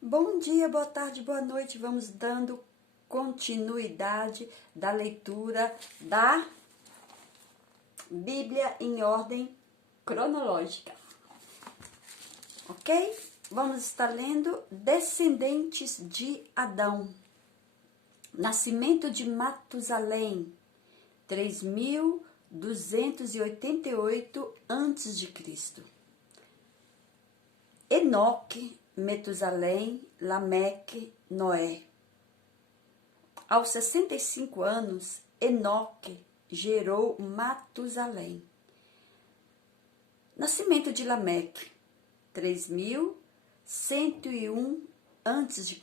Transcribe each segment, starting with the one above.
Bom dia, boa tarde, boa noite. Vamos dando continuidade da leitura da Bíblia em ordem cronológica, ok? Vamos estar lendo Descendentes de Adão, Nascimento de Matusalém, 3288 a.C. Enoque, Metusalém, Lameque, Noé. Aos 65 anos, Enoque gerou Matusalém. Nascimento de Lameque, 3101 a.C.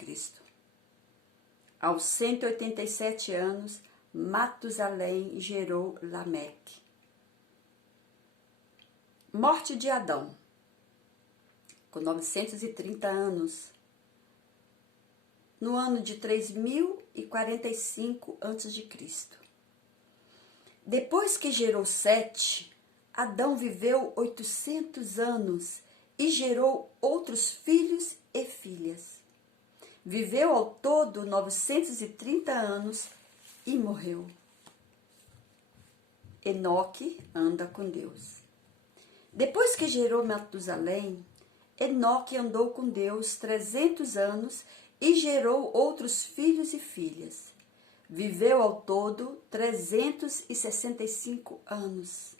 Aos 187 anos, Matusalém gerou Lameque. Morte de Adão. Com 930 anos, no ano de 3045 a.C. Depois que gerou Sete, Adão viveu 800 anos e gerou outros filhos e filhas. Viveu ao todo 930 anos e morreu. Enoque anda com Deus. Depois que gerou Matusalém, Enoque andou com Deus 300 anos e gerou outros filhos e filhas. Viveu ao todo 365 anos.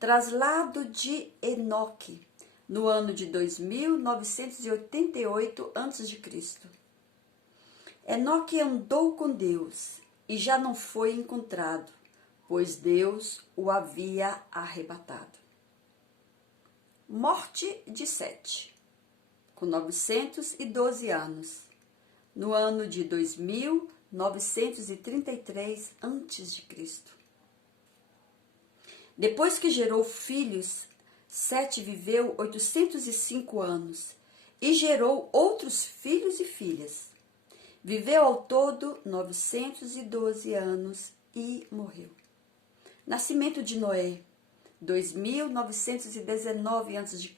Traslado de Enoque, no ano de 2988 a.C. Enoque andou com Deus e já não foi encontrado, pois Deus o havia arrebatado. Morte de Sete, com 912 anos, no ano de 2933 a.C. Depois que gerou filhos, Sete viveu 805 anos e gerou outros filhos e filhas. Viveu ao todo 912 anos e morreu. Nascimento de Noé, 2919 a.C.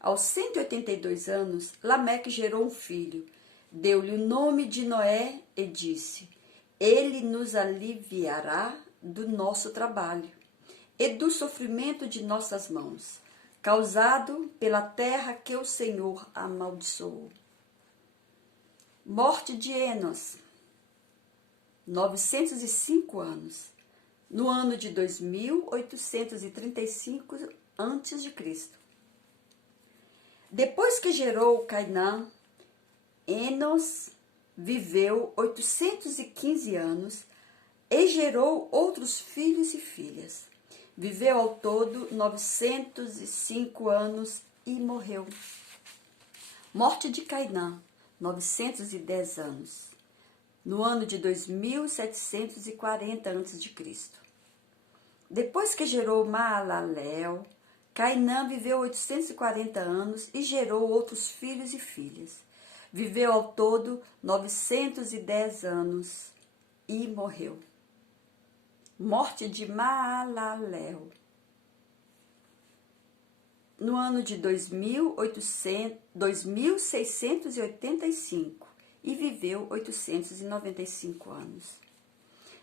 Aos 182 anos, Lameque gerou um filho, deu-lhe o nome de Noé e disse: Ele nos aliviará do nosso trabalho e do sofrimento de nossas mãos, causado pela terra que o Senhor amaldiçoou. Morte de Enos, 905 anos. No ano de 2835 a.C. Depois que gerou Cainã, Enos viveu 815 anos e gerou outros filhos e filhas. Viveu ao todo 905 anos e morreu. Morte de Cainã, 910 anos. No ano de 2740 a.C. Depois que gerou Maalalel, Cainã viveu 840 anos e gerou outros filhos e filhas. Viveu ao todo 910 anos e morreu. Morte de Maalalel. No ano de 2685 e viveu 895 anos.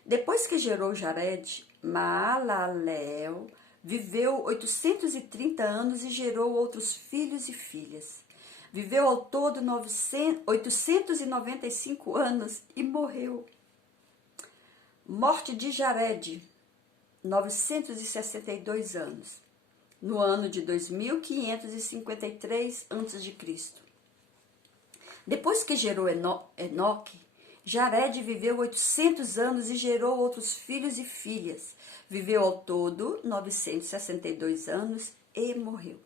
Depois que gerou Jared, Maalalel viveu 830 anos e gerou outros filhos e filhas. Viveu ao todo 895 anos e morreu. Morte de Jared, 962 anos, no ano de 2553 a.C. Depois que gerou Enoque, Jared viveu 800 anos e gerou outros filhos e filhas. Viveu ao todo 962 anos e morreu.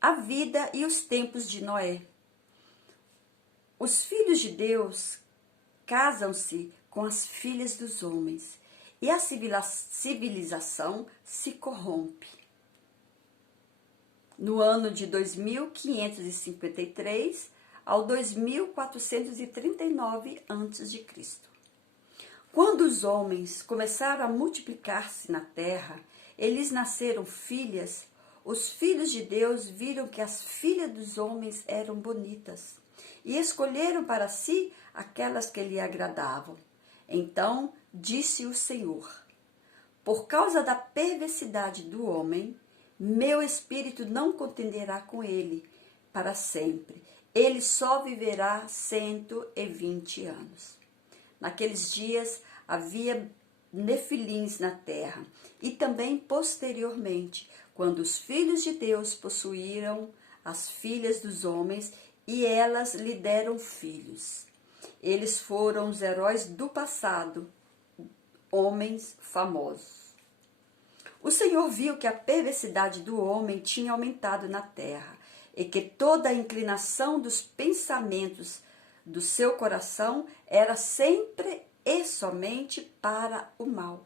A vida e os tempos de Noé. Os filhos de Deus casam-se com as filhas dos homens e a civilização se corrompe. No ano de 2553 ao 2439 a.C. Quando os homens começaram a multiplicar-se na terra, eles nasceram filhas, os filhos de Deus viram que as filhas dos homens eram bonitas e escolheram para si aquelas que lhe agradavam. Então disse o Senhor: por causa da perversidade do homem, meu espírito não contenderá com ele para sempre. Ele só viverá 120 anos. Naqueles dias havia nefilins na terra, e também posteriormente, quando os filhos de Deus possuíram as filhas dos homens, e elas lhe deram filhos. Eles foram os heróis do passado, homens famosos. O Senhor viu que a perversidade do homem tinha aumentado na terra, e que toda a inclinação dos pensamentos do seu coração era sempre e somente para o mal.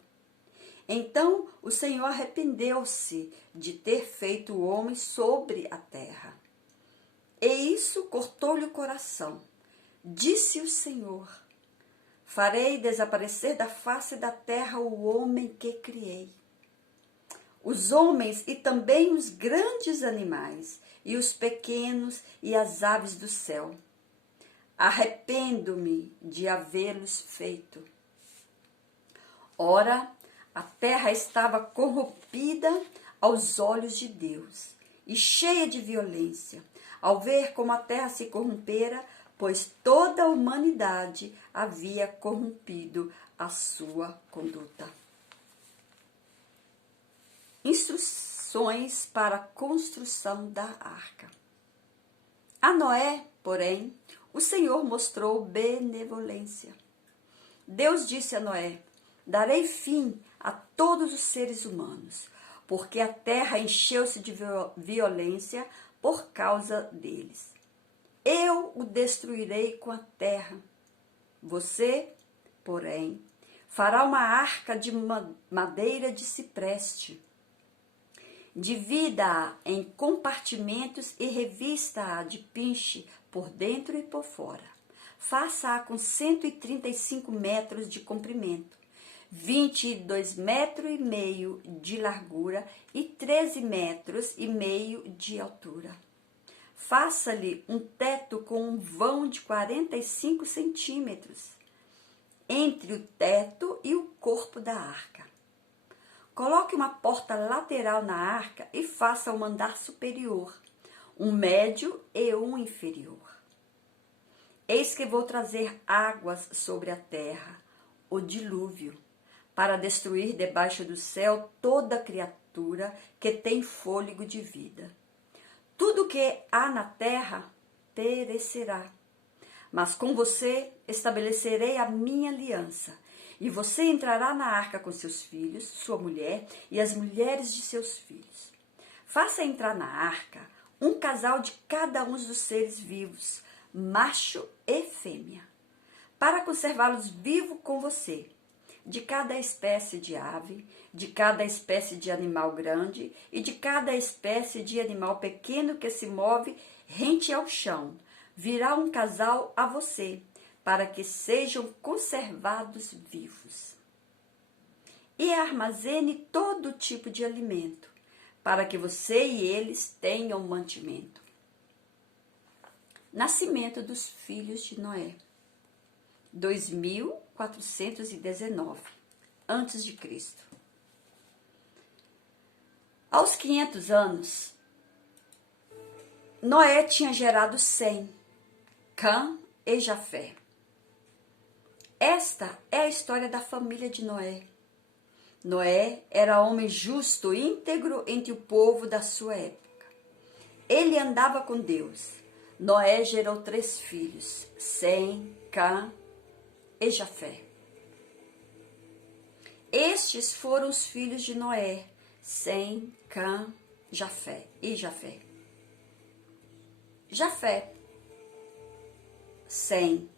Então o Senhor arrependeu-se de ter feito o homem sobre a terra. E isso cortou-lhe o coração. Disse o Senhor: farei desaparecer da face da terra o homem que criei. Os homens e também os grandes animais, e os pequenos e as aves do céu. Arrependo-me de havê-los feito. Ora, a terra estava corrompida aos olhos de Deus e cheia de violência, ao ver como a terra se corrompera, pois toda a humanidade havia corrompido a sua conduta. Instruções para a construção da arca. A Noé, porém, o Senhor mostrou benevolência. Deus disse a Noé: darei fim a todos os seres humanos, porque a terra encheu-se de violência por causa deles. Eu o destruirei com a terra. Você, porém, fará uma arca de madeira de cipreste. Divida-a em compartimentos e revista-a de pinche por dentro e por fora. Faça-a com 135 metros de comprimento, 22 metros e meio de largura e 13 metros e meio de altura. Faça-lhe um teto com um vão de 45 centímetros entre o teto e o corpo da arca. Coloque uma porta lateral na arca e faça um andar superior, um médio e um inferior. Eis que vou trazer águas sobre a terra, o dilúvio, para destruir debaixo do céu toda criatura que tem fôlego de vida. Tudo que há na terra perecerá, mas com você estabelecerei a minha aliança. E você entrará na arca com seus filhos, sua mulher e as mulheres de seus filhos. Faça entrar na arca um casal de cada um dos seres vivos, macho e fêmea, para conservá-los vivos com você, de cada espécie de ave, de cada espécie de animal grande e de cada espécie de animal pequeno que se move rente ao chão. Virá um casal a você, para que sejam conservados vivos. E armazene todo tipo de alimento, para que você e eles tenham mantimento. Nascimento dos filhos de Noé. 2419 a.C. Aos 500 anos, Noé tinha gerado Sem, Cã e Jafé. Esta é a história da família de Noé. Noé era homem justo, íntegro entre o povo da sua época. Ele andava com Deus. Noé gerou 3 filhos, Sem, Cã e Jafé. Estes foram os filhos de Noé, Sem, Cã, Jafé e Jafé. Jafé, Sem,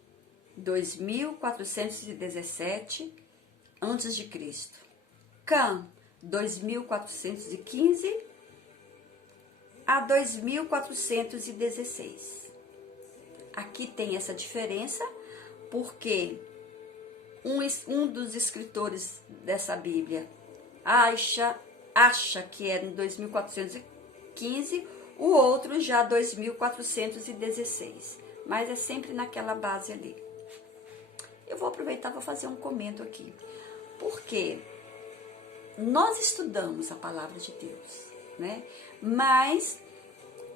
2417 a.C. Cã, 2415 a 2416. Aqui tem essa diferença porque um dos escritores dessa Bíblia acha que é em 2415 15, o outro já 2416. Mas é sempre naquela base ali. Eu vou aproveitar e vou fazer um comento aqui. Porque nós estudamos a palavra de Deus, né? Mas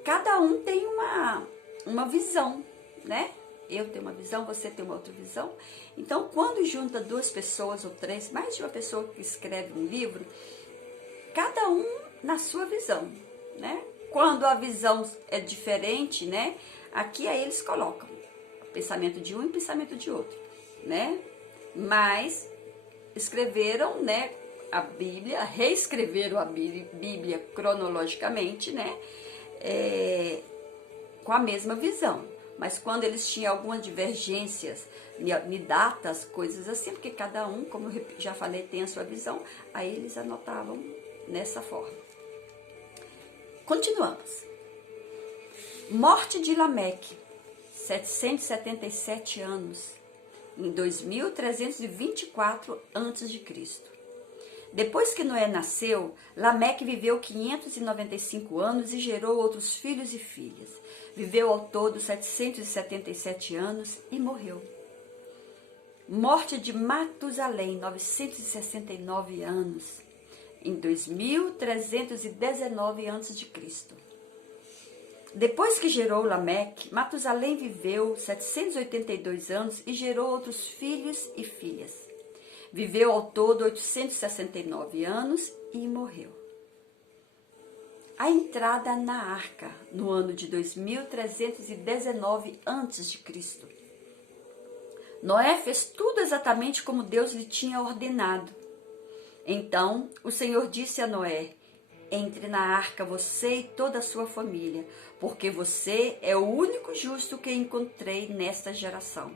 cada um tem uma visão, né? Eu tenho uma visão, você tem uma outra visão. Então, quando junta duas pessoas ou três, mais de uma pessoa que escreve um livro, cada um na sua visão, né? Quando a visão é diferente, né? Aqui aí eles colocam o pensamento de um e o pensamento de outro, né? Mas escreveram, né, a Bíblia, reescreveram a Bíblia cronologicamente, né? Com a mesma visão. Mas quando eles tinham algumas divergências de datas, coisas assim, porque cada um, como eu já falei, tem a sua visão, aí eles anotavam nessa forma. Continuamos. Morte de Lameque, 777 anos, em 2324 a.C. Depois que Noé nasceu, Lameque viveu 595 anos e gerou outros filhos e filhas. Viveu ao todo 777 anos e morreu. Morte de Matusalém, 969 anos, em 2319 a.C. Depois que gerou Lameque, Matusalém viveu 782 anos e gerou outros filhos e filhas. Viveu ao todo 869 anos e morreu. A entrada na arca, no ano de 2319 a.C. Noé fez tudo exatamente como Deus lhe tinha ordenado. Então o Senhor disse a Noé: entre na arca você e toda a sua família, porque você é o único justo que encontrei nesta geração.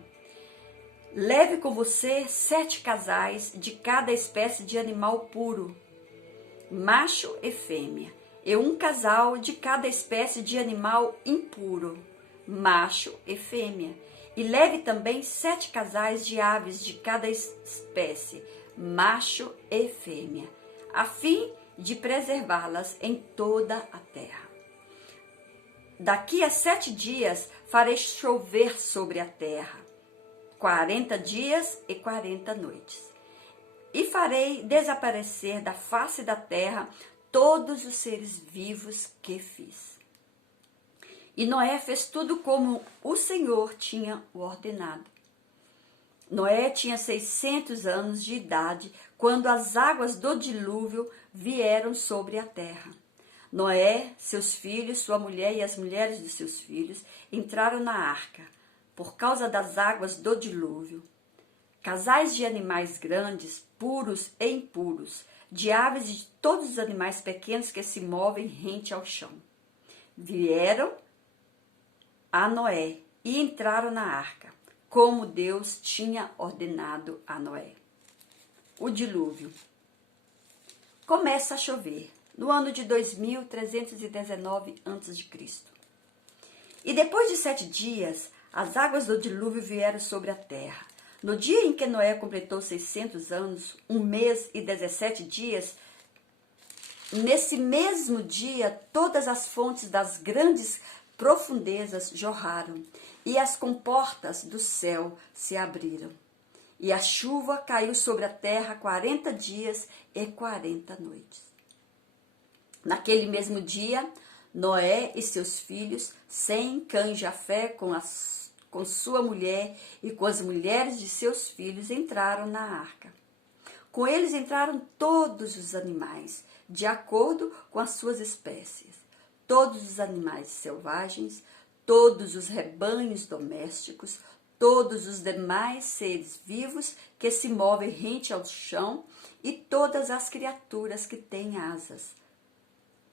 Leve com você 7 casais de cada espécie de animal puro, macho e fêmea, e um casal de cada espécie de animal impuro, macho e fêmea. E leve também 7 casais de aves de cada espécie, macho e fêmea, a fim de preservá-las em toda a terra. Daqui a 7 dias farei chover sobre a terra, 40 dias e 40 noites. E farei desaparecer da face da terra todos os seres vivos que fiz. E Noé fez tudo como o Senhor tinha ordenado. Noé tinha 600 anos de idade quando as águas do dilúvio vieram sobre a terra. Noé, seus filhos, sua mulher e as mulheres de seus filhos entraram na arca por causa das águas do dilúvio. Casais de animais grandes, puros e impuros, de aves e de todos os animais pequenos que se movem rente ao chão, vieram a Noé e entraram na arca, como Deus tinha ordenado a Noé. O dilúvio. Começa a chover no ano de 2319 a.C. E depois de 7 dias, as águas do dilúvio vieram sobre a terra. No dia em que Noé completou 600 anos, 1 mês e 17 dias, nesse mesmo dia, todas as fontes das grandes profundezas jorraram, e as comportas do céu se abriram. E a chuva caiu sobre a terra 40 dias e 40 noites. Naquele mesmo dia, Noé e seus filhos, Sem, Cã e Jafé, com sua mulher e com as mulheres de seus filhos, entraram na arca. Com eles entraram todos os animais, de acordo com as suas espécies, todos os animais selvagens, todos os rebanhos domésticos, todos os demais seres vivos que se movem rente ao chão e todas as criaturas que têm asas,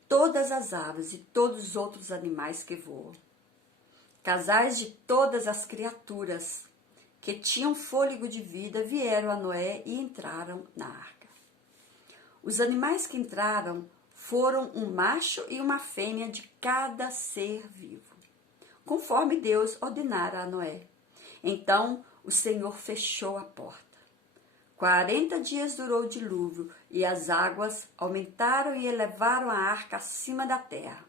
todas as aves e todos os outros animais que voam. Casais de todas as criaturas que tinham fôlego de vida vieram a Noé e entraram na arca. Os animais que entraram foram um macho e uma fêmea de cada ser vivo, conforme Deus ordenara a Noé. Então o Senhor fechou a porta. 40 dias durou o dilúvio, e as águas aumentaram e elevaram a arca acima da terra.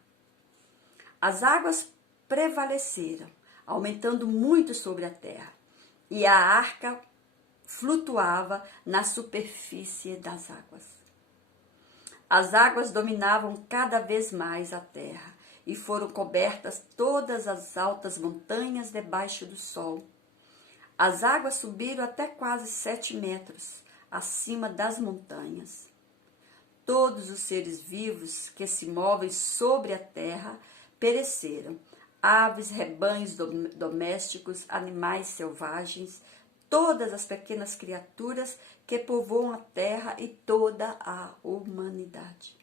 As águas prevaleceram, aumentando muito sobre a terra, e a arca flutuava na superfície das águas. As águas dominavam cada vez mais a terra, e foram cobertas todas as altas montanhas debaixo do sol. As águas subiram até quase 7 metros acima das montanhas. Todos os seres vivos que se movem sobre a terra pereceram. Aves, rebanhos domésticos, animais selvagens, todas as pequenas criaturas que povoam a terra e toda a humanidade.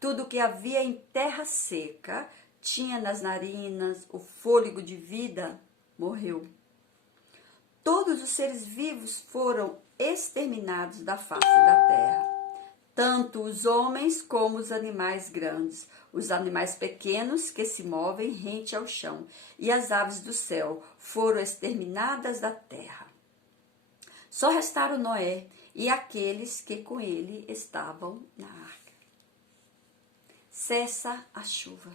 Tudo que havia em terra seca, tinha nas narinas o fôlego de vida, morreu. Todos os seres vivos foram exterminados da face da terra. Tanto os homens como os animais grandes, os animais pequenos que se movem rente ao chão, e as aves do céu foram exterminadas da terra. Só restaram Noé e aqueles que com ele estavam na arca. Cessa a chuva.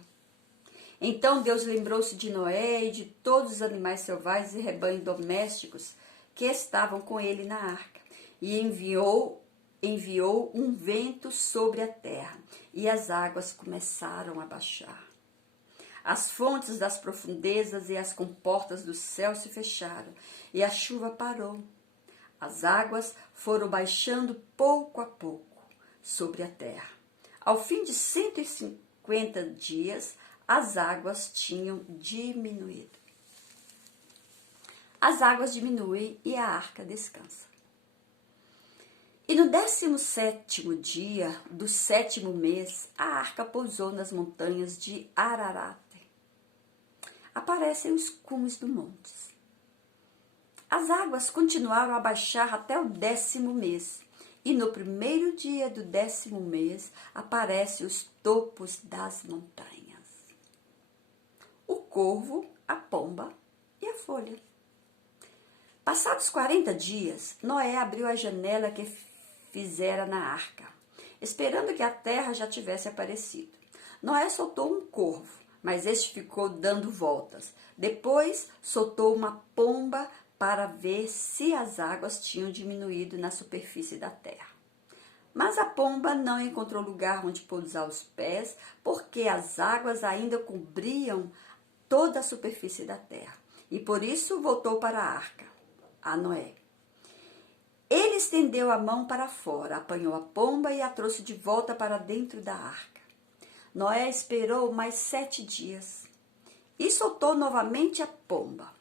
Então Deus lembrou-se de Noé e de todos os animais selvagens e rebanhos domésticos que estavam com ele na arca, e enviou um vento sobre a terra, e as águas começaram a baixar. As fontes das profundezas e as comportas do céu se fecharam, e a chuva parou. As águas foram baixando pouco a pouco sobre a terra. Ao fim de 150 dias, as águas tinham diminuído. As águas diminuem e a arca descansa. E no 17º dia do 7º mês, a arca pousou nas montanhas de Ararat. Aparecem os cumes dos montes. As águas continuaram a baixar até o 10º mês. E no 1º dia do 10º mês, aparecem os topos das montanhas. O corvo, a pomba e a folha. Passados 40 dias, Noé abriu a janela que fizera na arca, esperando que a terra já tivesse aparecido. Noé soltou um corvo, mas este ficou dando voltas. Depois soltou uma pomba para ver se as águas tinham diminuído na superfície da terra. Mas a pomba não encontrou lugar onde pousar os pés, porque as águas ainda cobriam toda a superfície da terra. E por isso voltou para a arca, a Noé. Ele estendeu a mão para fora, apanhou a pomba e a trouxe de volta para dentro da arca. Noé esperou mais 7 dias e soltou novamente a pomba.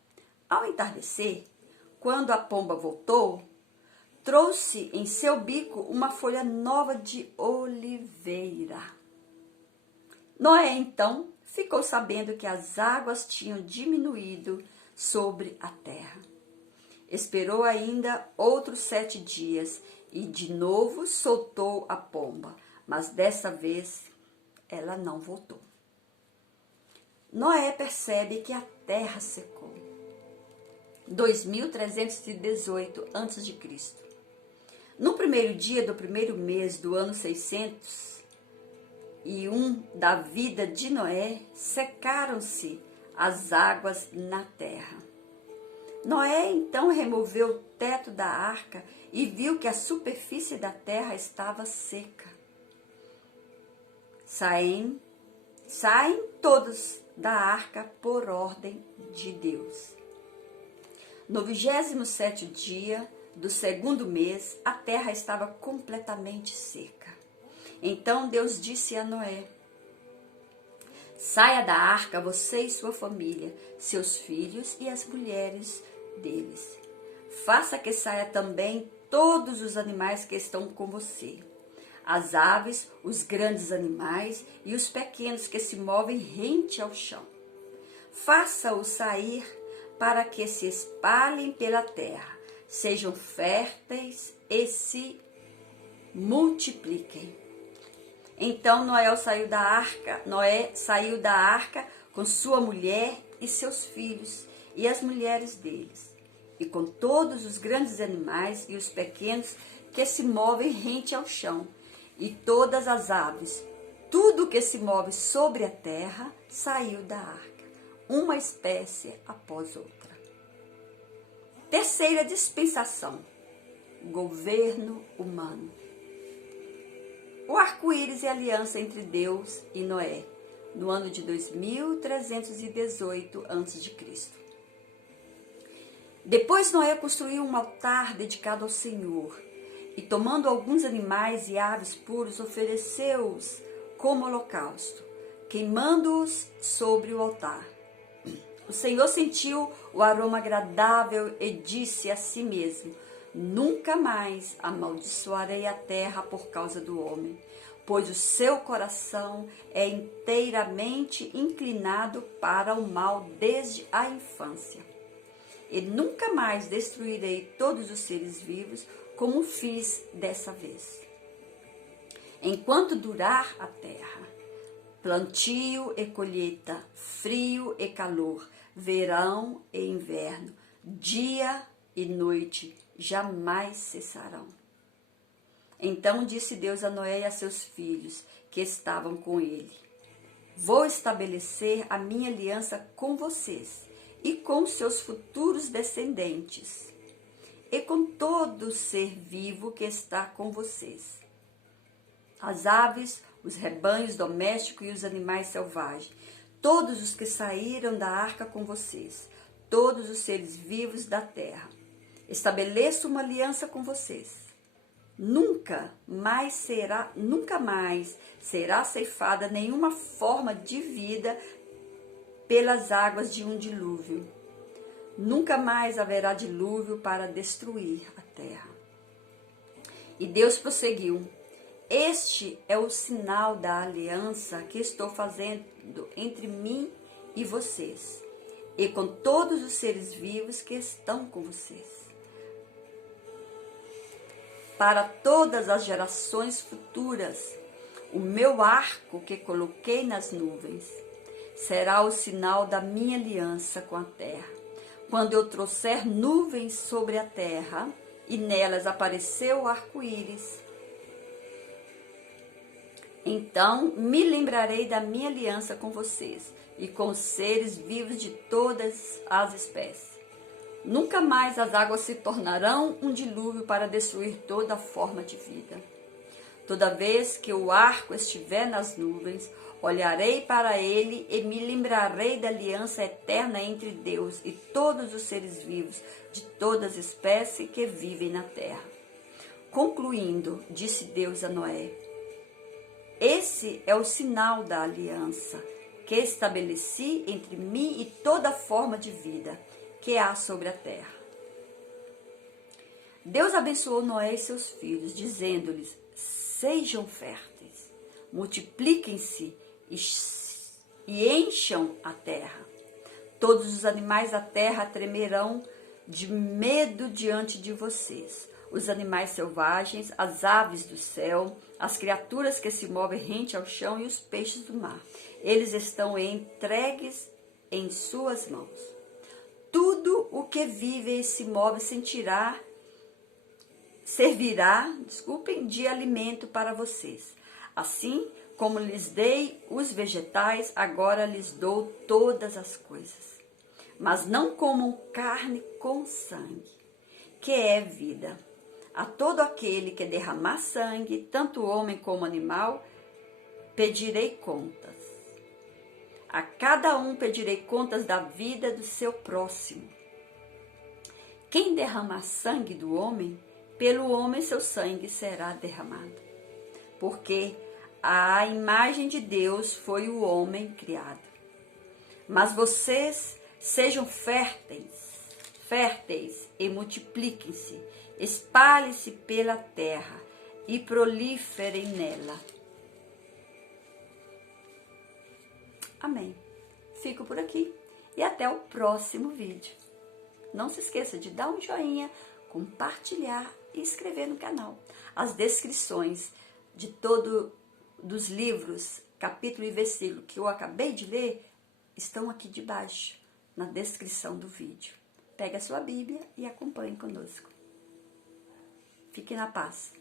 Ao entardecer, quando a pomba voltou, trouxe em seu bico uma folha nova de oliveira. Noé, então, ficou sabendo que as águas tinham diminuído sobre a terra. Esperou ainda outros 7 dias e de novo soltou a pomba, mas dessa vez ela não voltou. Noé percebe que a terra secou. 2318 a.C. No 1º dia do 1º mês do ano 601 da vida de Noé, secaram-se as águas na terra. Noé então removeu o teto da arca e viu que a superfície da terra estava seca. Saem todos da arca por ordem de Deus. No 27º dia do 2º mês, a terra estava completamente seca. Então Deus disse a Noé: saia da arca, você e sua família, seus filhos e as mulheres deles. Faça que saia também todos os animais que estão com você, as aves, os grandes animais e os pequenos que se movem rente ao chão. Faça-os sair para que se espalhem pela terra, sejam férteis e se multipliquem. Então Noé saiu da arca com sua mulher e seus filhos e as mulheres deles, e com todos os grandes animais e os pequenos que se movem rente ao chão, e todas as aves, tudo que se move sobre a terra saiu da arca, uma espécie após outra. Terceira dispensação, governo humano. O arco-íris é a aliança entre Deus e Noé, no ano de 2318 a.C. Depois Noé construiu um altar dedicado ao Senhor e, tomando alguns animais e aves puros, ofereceu-os como holocausto, queimando-os sobre o altar. O Senhor sentiu o aroma agradável e disse a si mesmo: nunca mais amaldiçoarei a terra por causa do homem, pois o seu coração é inteiramente inclinado para o mal desde a infância. E nunca mais destruirei todos os seres vivos como fiz dessa vez. Enquanto durar a terra, plantio e colheita, frio e calor, verão e inverno, dia e noite, jamais cessarão. Então disse Deus a Noé e a seus filhos que estavam com ele: vou estabelecer a minha aliança com vocês e com seus futuros descendentes, e com todo ser vivo que está com vocês. As aves, os rebanhos domésticos e os animais selvagens, todos os que saíram da arca com vocês, todos os seres vivos da terra. Estabeleço uma aliança com vocês. Nunca mais será ceifada nenhuma forma de vida pelas águas de um dilúvio. Nunca mais haverá dilúvio para destruir a terra. E Deus prosseguiu: este é o sinal da aliança que estou fazendo entre mim e vocês, e com todos os seres vivos que estão com vocês. Para todas as gerações futuras, o meu arco que coloquei nas nuvens será o sinal da minha aliança com a terra. Quando eu trouxer nuvens sobre a terra e nelas apareceu o arco-íris, então me lembrarei da minha aliança com vocês e com os seres vivos de todas as espécies. Nunca mais as águas se tornarão um dilúvio para destruir toda forma de vida. Toda vez que o arco estiver nas nuvens, olharei para ele e me lembrarei da aliança eterna entre Deus e todos os seres vivos de todas as espécies que vivem na terra. Concluindo, disse Deus a Noé: esse é o sinal da aliança que estabeleci entre mim e toda forma de vida que há sobre a terra. Deus abençoou Noé e seus filhos, dizendo-lhes: sejam férteis, multipliquem-se e encham a terra. Todos os animais da terra tremerão de medo diante de vocês. Os animais selvagens, as aves do céu, as criaturas que se movem rente ao chão e os peixes do mar. Eles estão entregues em suas mãos. Tudo o que vive e se move servirá de alimento para vocês. Assim como lhes dei os vegetais, agora lhes dou todas as coisas. Mas não comam carne com sangue, que é vida. A todo aquele que derramar sangue, tanto homem como animal, pedirei contas. A cada um pedirei contas da vida do seu próximo. Quem derramar sangue do homem, pelo homem seu sangue será derramado. Porque a imagem de Deus foi o homem criado. Mas vocês sejam férteis e multipliquem-se, espalhem-se pela terra e proliferem nela. Amém. Fico por aqui e até o próximo vídeo. Não se esqueça de dar um joinha, compartilhar e inscrever no canal. As descrições de todos os livros, capítulo e versículo que eu acabei de ler estão aqui debaixo, na descrição do vídeo. Pegue a sua Bíblia e acompanhe conosco. Fique na paz.